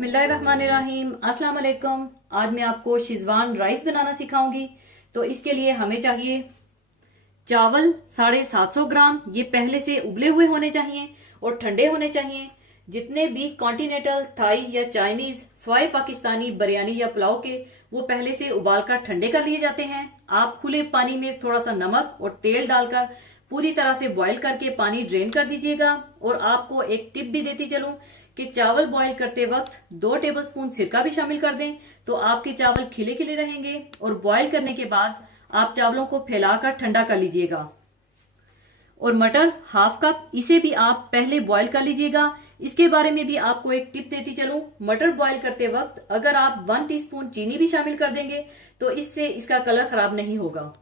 बिस्मिल्लाहिर्रहमानिर्रहीम। अस्सलाम वालेकुम। आज मैं आपको शेजवान राइस बनाना सिखाऊंगी। तो इसके लिए हमें चाहिए चावल 750 ग्राम। ये पहले से उबले हुए होने चाहिए और ठंडे होने चाहिए। जितने भी कॉन्टिनेंटल, थाई या चाइनीज, स्वाई पाकिस्तानी, बिरयानी या पुलाव के, वो पहले से उबाल कर ठंडे कर लिए जाते हैं। आप खुले पानी में थोड़ा सा नमक और तेल डालकर पूरी तरह से बॉईल करके पानी ड्रेन कर दीजिएगा। और आपको एक टिप भी देती चलूं कि चावल बॉईल करते वक्त 2 टेबलस्पून सिरका भी शामिल कर दें, तो आपके चावल खिले खिले रहेंगे। और बॉईल करने के बाद आप चावलों को फैलाकर ठंडा कर लीजिएगा। और मटर हाफ कप, इसे भी आप पहले बॉईल कर लीजिएगा। इसके बारे में भी आपको एक टिप देती चलूं, मटर बॉईल करते वक्त अगर आप 1 टीस्पून चीनी भी शामिल कर देंगे तो इससे इसका कलर खराब नहीं होगा।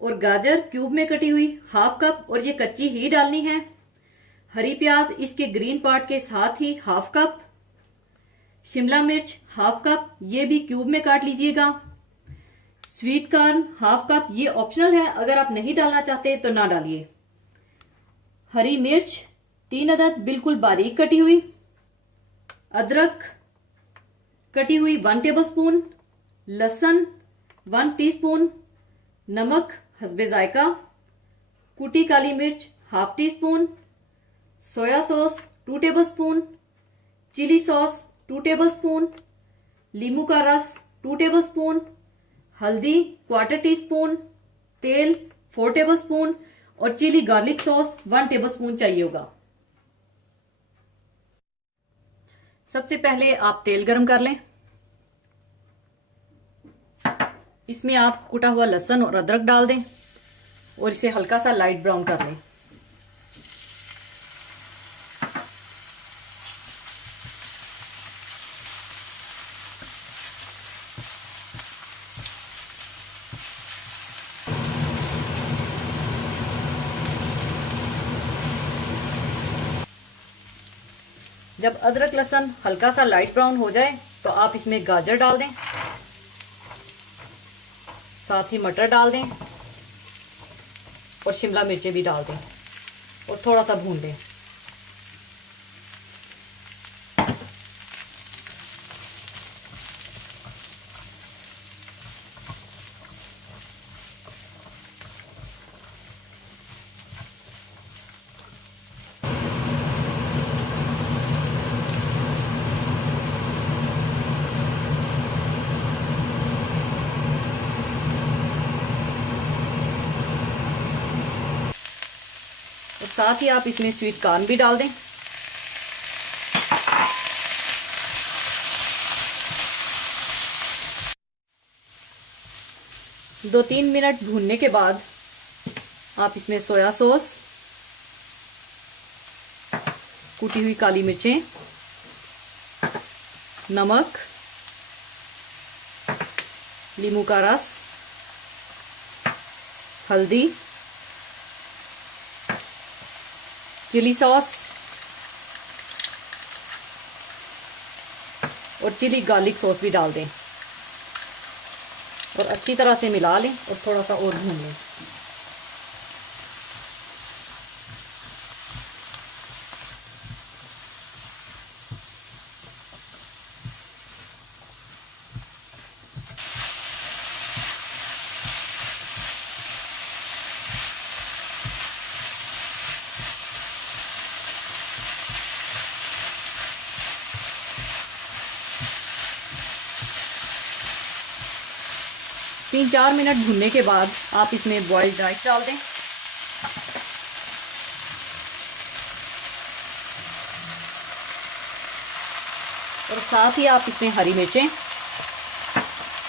और गाजर क्यूब में कटी हुई हाफ कप, और ये कच्ची ही डालनी है। हरी प्याज इसके ग्रीन पार्ट के साथ ही हाफ कप। शिमला मिर्च हाफ कप, ये भी क्यूब में काट लीजिएगा। स्वीट कॉर्न हाफ कप, ये ऑप्शनल है, अगर आप नहीं डालना चाहते तो ना डालिए। हरी मिर्च 3 अदद बिल्कुल बारीक कटी हुई। अदरक कटी हुई 1 टेबलस्पून। लहसुन 1 टीस्पून। नमक हस्बे जायका। कुटी काली मिर्च half teaspoon. Soya sauce 2 tablespoon. Chilli sauce 2 tablespoon. लींबू का रस 2 टेबलस्पून। हल्दी 1/4 टीस्पून। तेल 4 टेबलस्पून। और चिली गार्लिक सॉस 1 टेबलस्पून चाहिए होगा। सबसे पहले आप तेल गरम कर लें। इसमें आप कुटा हुआ लहसुन और अदरक डाल दें और इसे हल्का सा लाइट ब्राउन कर लें। जब अदरक लहसुन हल्का सा लाइट ब्राउन हो जाए तो आप इसमें गाजर डाल दें, साथ ही मटर डाल दें और शिमला मिर्चें भी डाल दें और थोड़ा सा भून लें। और साथ ही आप इसमें स्वीट कॉर्न भी डाल दें। दो 3 मिनट भूनने के बाद आप इसमें सोया सॉस, कुटी हुई काली मिर्चें, नमक, नींबू का रस, हल्दी, चिली सॉस और चिली गार्लिक सॉस भी डाल दें और अच्छी तरह से मिला लें और थोड़ा सा और भून लें। तीन 4 मिनट भूनने के बाद आप इसमें बॉइल्ड राइस डाल दें और साथ ही आप इसमें हरी मिर्चें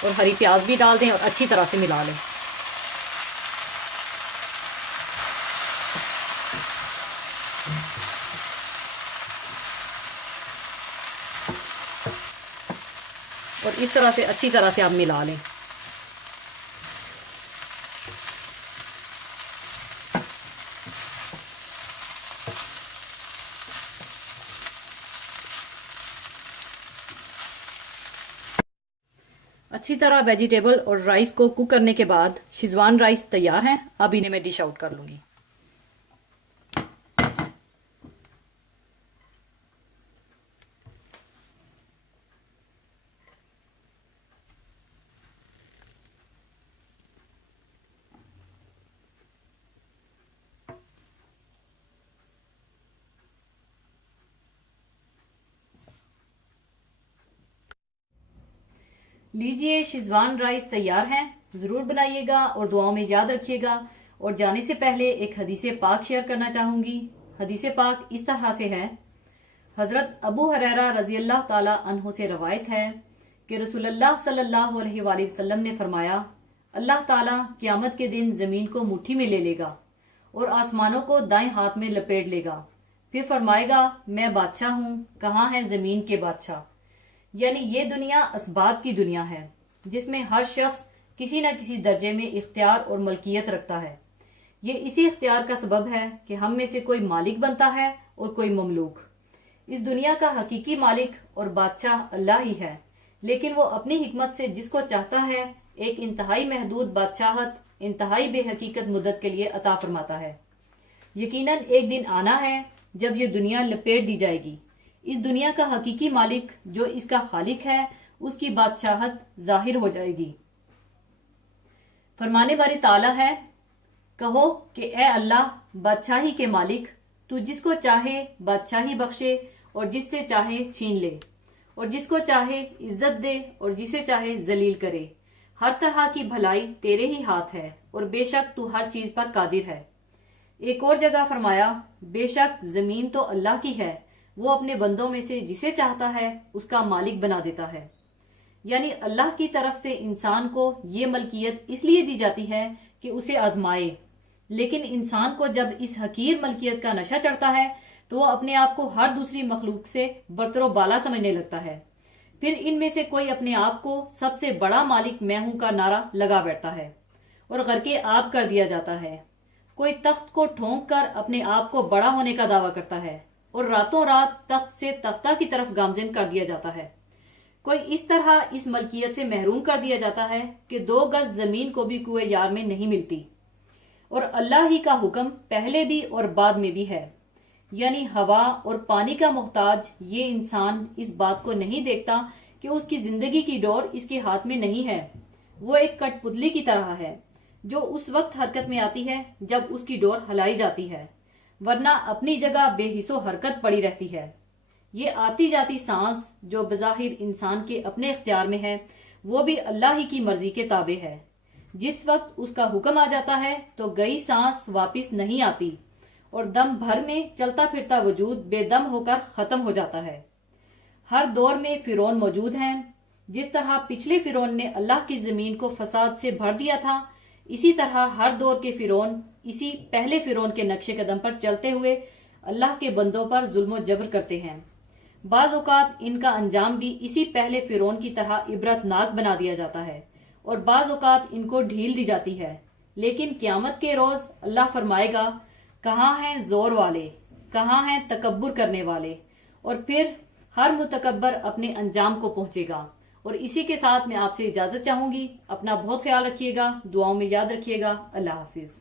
और हरी प्याज भी डाल दें और अच्छी तरह से मिला लें। और इस तरह से अच्छी तरह से आप मिला लें। अच्छी तरह वेजिटेबल और राइस को कुक करने के बाद शेजवान राइस तैयार हैं। अब इन्हें मैं डिश आउट कर लूंगी। लीजिए, शेजवान राइस तैयार है। जरूर बनाइएगा और दुआओं में याद रखिएगा। और जाने से पहले एक हदीस पाक शेयर करना चाहूंगी। हदीस पाक इस तरह से है। हजरत अबू हुरैरा रजी अल्लाह ताला अन्हु से रवायत है कि रसूलुल्लाह सल्लल्लाहु अलैहि वसल्लम ने फरमाया, अल्लाह ताला क़यामत के दिन जमीन को मुट्ठी में ले लेगा और आसमानों को दाएं हाथ में लपेट लेगा। फिर फरमाएगा, मैं बादशाह हूँ, कहाँ है जमीन के बादशाह। यानी ये दुनिया असबाब की दुनिया है, जिसमें हर शख्स किसी न किसी दर्जे में इख्तियार और मलकियत रखता है। ये इसी इख्तियार का सबब है कि हम में से कोई मालिक बनता है और कोई ममलूक। इस दुनिया का हकीकी मालिक और बादशाह अल्लाह ही है, लेकिन वो अपनी हिकमत से जिसको चाहता है एक इंतहाई महदूद बादशाहत इंतहाई बेहकीकत मुद्दत के लिए अता फरमाता है। यकीनन एक दिन आना है जब ये दुनिया लपेट दी जाएगी। इस दुनिया का हकीकी मालिक जो इसका खालिक है, उसकी बादशाहत जाहिर हो जाएगी। फरमाने बारी ताला है, कहो कि ए अल्लाह, बादशाही के मालिक, तू जिसको चाहे बादशाही बख्शे और जिससे चाहे छीन ले, और जिसको चाहे इज्जत दे और जिसे चाहे जलील करे। हर तरह की भलाई तेरे ही हाथ है और बेशक तू हर चीज पर कादिर है। एक और जगह फरमाया, बेशक जमीन तो अल्लाह की है, वो अपने बंदों में से जिसे चाहता है उसका मालिक बना देता है। यानी अल्लाह की तरफ से इंसान को ये मलकियत इसलिए दी जाती है कि उसे आजमाए। लेकिन इंसान को जब इस हकीर मलकियत का नशा चढ़ता है तो वो अपने आप को हर दूसरी मखलूक से बरतरो बाला समझने लगता है। फिर इनमें से कोई अपने आप को सबसे बड़ा मालिक मैं हूं का नारा लगा बैठता है और गर्के आब कर दिया जाता है। कोई तख्त को ठोंक कर अपने आप को बड़ा होने का दावा करता है और रातों रात तख्त से तख्ता की तरफ गामजन कर दिया जाता है। कोई इस तरह इस मलकियत से महरूम कर दिया जाता है कि 2 गज जमीन को भी कुएं यार में नहीं मिलती। और अल्लाह ही का हुक्म पहले भी और बाद में भी है। यानी हवा और पानी का मोहताज ये इंसान इस बात को नहीं देखता कि उसकी जिंदगी की डोर इसके हाथ में नहीं है। वो एक कठपुतली की तरह है जो उस वक्त हरकत में आती है जब उसकी डोर हिलाई जाती है, वरना अपनी जगह बेहिसो हरकत पड़ी रहती है। ये आती जाती सांस जो बज़ाहिर इंसान के अपने इख्तियार में है, वो भी अल्लाह ही की मर्जी के ताबे है। जिस वक्त उसका हुक्म आ जाता है तो गई सांस वापिस नहीं आती और दम भर में चलता फिरता वजूद बेदम होकर खत्म हो जाता है। हर दौर में फिरौन मौजूद हैं। जिस तरह पिछले फिरौन ने अल्लाह की जमीन को फसाद से भर दिया था, इसी तरह हर दौर के फिरौन इसी पहले फिरौन के नक्शे कदम पर चलते हुए अल्लाह के बंदों पर जुल्म जबर करते हैं। बाज औकात इनका अंजाम भी इसी पहले फिरौन की तरह इबरतनाक बना दिया जाता है और बाज औकात इनको ढील दी जाती है। लेकिन क़यामत के रोज अल्लाह फरमाएगा, कहाँ हैं जोर वाले, कहाँ हैं तकब्बुर करने वाले। और फिर हर मुतकब्बर अपने अंजाम को पहुंचेगा। और इसी के साथ मैं आपसे इजाजत चाहूंगी। अपना बहुत ख्याल रखिएगा, दुआओं में याद रखिएगा। अल्लाह हाफिज।